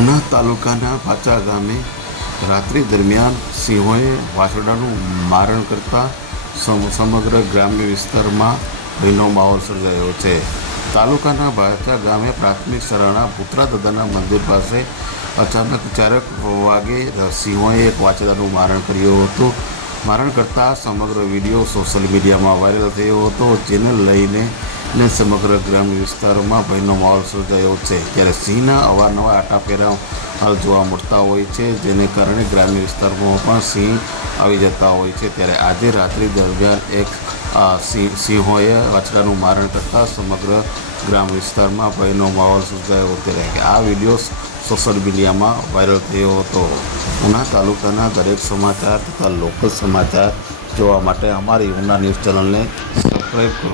ઉના તાલુકાના ભાચા ગામે રાત્રિ દરમિયાન સિંહોએ વાછરડાનું મારણ કરતા સમગ્ર ગ્રામ્ય વિસ્તારમાં ભયનો માહોલ સર્જાયો છે. તાલુકાના ભાચા ગામે પ્રાથમિક શાળાના પુત્રા દાદાના મંદિર પાસે અચાનક 4 વાગે સિંહોએ એક વાછરડાનું મારણ કર્યું હતું. મારણ કરતા સમગ્ર વિડીયો સોશિયલ મીડિયામાં વાયરલ થયો હતો, જેને લઈને સમગ્ર ગ્રામ્ય વિસ્તારોમાં ભયનો માહોલ સર્જાયો છે. ત્યારે સિંહના અવારનવાર આટાફેરા હાલ જોવા મળતા હોય છે, જેને કારણે ગ્રામ્ય વિસ્તારોમાં પણ સિંહ આવી જતા હોય છે. ત્યારે આજે રાત્રિ દરમિયાન એક સિંહોએ વાછરડાનું મારણ કરતાં સમગ્ર ગ્રામ વિસ્તારમાં ભયનો માહોલ સર્જાયો. ત્યારે આ વિડીયો સોશિયલ મીડિયામાં વાયરલ થયો હતો. ઉના તાલુકાના દરેક સમાચાર તથા લોકલ સમાચાર જોવા માટે અમારી ઉના ન્યૂઝ ચેનલને સબસ્ક્રાઈબ કરો.